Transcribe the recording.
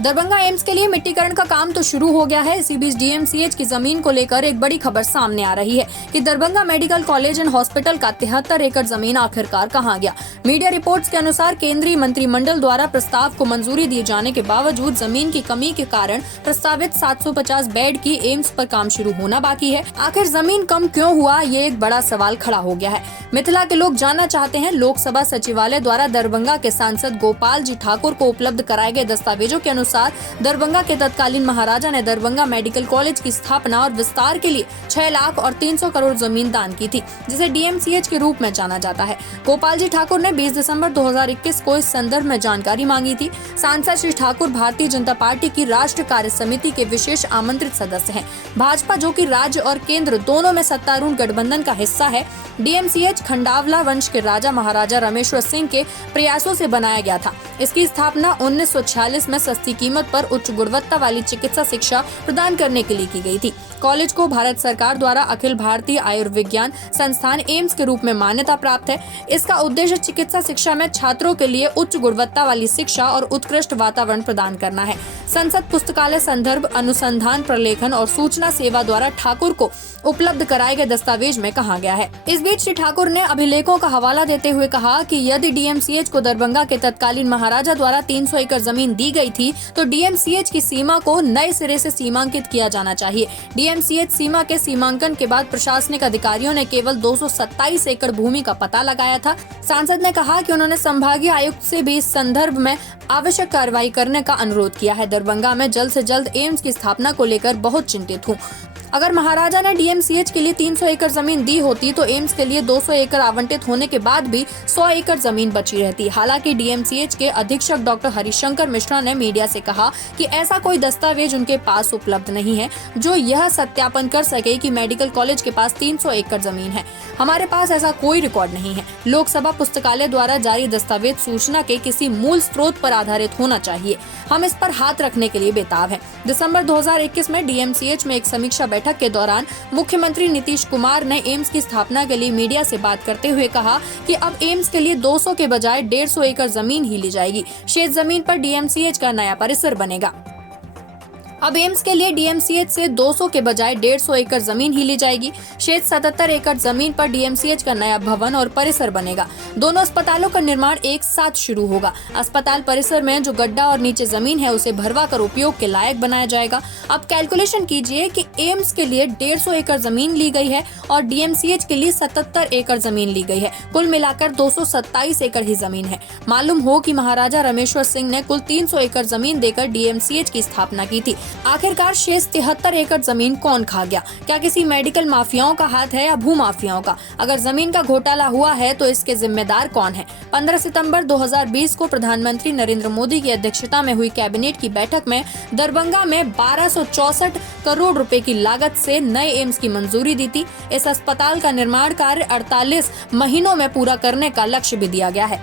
Darbhanga AIIMS के लिए मिट्टीकरण का काम तो शुरू हो गया है। इसी बीच डीएमसीएच की जमीन को लेकर एक बड़ी खबर सामने आ रही है कि Darbhanga medical college and hospital का 73 एकड़ जमीन आखिरकार कहां गया। मीडिया रिपोर्ट्स के अनुसार केंद्रीय मंत्रिमंडल द्वारा प्रस्ताव को मंजूरी दिए जाने के बावजूद जमीन की कमी के कारण प्रस्तावित 750 बेड की एम्स पर काम शुरू होना बाकी है। आखिर जमीन कम क्यों हुआ, ये एक बड़ा सवाल खड़ा हो गया है। मिथिला के लोग जानना चाहते हैं। लोकसभा सचिवालय द्वारा दरभंगा के सांसद गोपाल जी ठाकुर को उपलब्ध कराए गए दस्तावेजों के अनुसार दरभंगा के तत्कालीन महाराजा ने दरभंगा मेडिकल कॉलेज की स्थापना और विस्तार के लिए 6 लाख और 300 करोड़ जमीन दान की थी, जिसे डीएमसीएच के रूप में जाना जाता है। गोपाल जी ठाकुर ने 20 दिसंबर 2021 को इस संदर्भ में जानकारी मांगी थी। सांसद श्री ठाकुर भारतीय जनता पार्टी की राष्ट्रीय कार्य समिति के विशेष आमंत्रित सदस्य हैं। भाजपा, जो कि राज्य और केंद्र दोनों में सत्तारूढ़ गठबंधन का हिस्सा है। डीएमसीएच खंडावला वंश के राजा महाराजा रामेश्वर सिंह के प्रयासों से बनाया गया था। इसकी स्थापना 1946 में सस्ती कीमत पर उच्च गुणवत्ता वाली चिकित्सा शिक्षा प्रदान करने के लिए की गई थी। कॉलेज को भारत सरकार द्वारा अखिल भारतीय आयुर्विज्ञान संस्थान एम्स के रूप में मान्यता प्राप्त है। इसका उद्देश्य चिकित्सा शिक्षा में छात्रों के लिए उच्च गुणवत्ता वाली शिक्षा और उत्कृष्ट वातावरण प्रदान करना है। संसद पुस्तकालय संदर्भ अनुसंधान प्रलेखन और सूचना सेवा द्वारा ठाकुर को उपलब्ध कराए गए दस्तावेज में कहा गया है। इस बीच श्री ठाकुर ने अभिलेखों का हवाला देते हुए कहा कि यदि डीएमसीएच को दरभंगा के तत्कालीन महाराजा द्वारा 300 एकड़ जमीन दी गई थी, तो डीएमसीएच की सीमा को नए सिरे से सीमांकित किया जाना चाहिए। डीएमसीएच सीमा के सीमांकन के बाद प्रशासनिक अधिकारियों ने केवल 227 एकड़ भूमि का पता लगाया था। सांसद ने कहा कि उन्होंने संभागीय आयुक्त से भी इस संदर्भ में आवश्यक कार्रवाई करने का अनुरोध किया है। दरभंगा में जल्द से जल्द एम्स की स्थापना को लेकर बहुत चिंतित हूँ। अगर महाराजा ने डीएमसीएच के लिए 300 एकड़ जमीन दी होती तो एम्स के लिए 200 एकड़ आवंटित होने के बाद भी 100 एकड़ जमीन बची रहती। हालांकि डीएमसीएच के अधीक्षक डॉक्टर हरिशंकर मिश्रा ने मीडिया से कहा कि ऐसा कोई दस्तावेज उनके पास उपलब्ध नहीं है जो यह सत्यापन कर सके कि मेडिकल कॉलेज के पास 300 एकड़ जमीन है। हमारे पास ऐसा कोई रिकॉर्ड नहीं है। लोकसभा पुस्तकालय द्वारा जारी दस्तावेज सूचना के किसी मूल स्रोत पर आधारित होना चाहिए। हम इस पर हाथ रखने के लिए बेताब हैं। दिसंबर 2021 में डीएमसीएच में एक समीक्षा बैठक के दौरान मुख्यमंत्री नीतीश कुमार ने एम्स की स्थापना के लिए मीडिया से बात करते हुए कहा कि अब एम्स के लिए 200 के बजाय 150 एकड़ जमीन ही ली जाएगी। शेष जमीन पर डीएमसीएच का नया परिसर बनेगा। अब एम्स के लिए डीएमसीएच से 200 के बजाय 150 एकड़ जमीन ही ली जाएगी। शेष 77 एकड़ जमीन पर डीएमसीएच का नया भवन और परिसर बनेगा। दोनों अस्पतालों का निर्माण एक साथ शुरू होगा। अस्पताल परिसर में जो गड्ढा और नीचे जमीन है उसे भरवा कर उपयोग के लायक बनाया जाएगा। अब कैलकुलेशन कीजिए कि एम्स के लिए 150 एकड़ जमीन ली गई है और डीएमसीएच के लिए 77 एकड़ जमीन ली गई है। कुल मिलाकर 227 एकड़ ही जमीन है। मालूम हो कि महाराजा रामेश्वर सिंह ने कुल 300 एकड़ जमीन देकर डीएमसीएच की स्थापना की थी। आखिरकार शेष 73 एकड़ जमीन कौन खा गया? क्या किसी मेडिकल माफियाओं का हाथ है या भू माफियाओं का? अगर जमीन का घोटाला हुआ है तो इसके जिम्मेदार कौन है? 15 सितंबर 2020 को प्रधानमंत्री नरेंद्र मोदी की अध्यक्षता में हुई कैबिनेट की बैठक में दरभंगा में 1264 करोड़ रुपए की लागत से नए एम्स की मंजूरी दी थी। इस अस्पताल का निर्माण कार्य 48 महीनों में पूरा करने का लक्ष्य भी दिया गया है।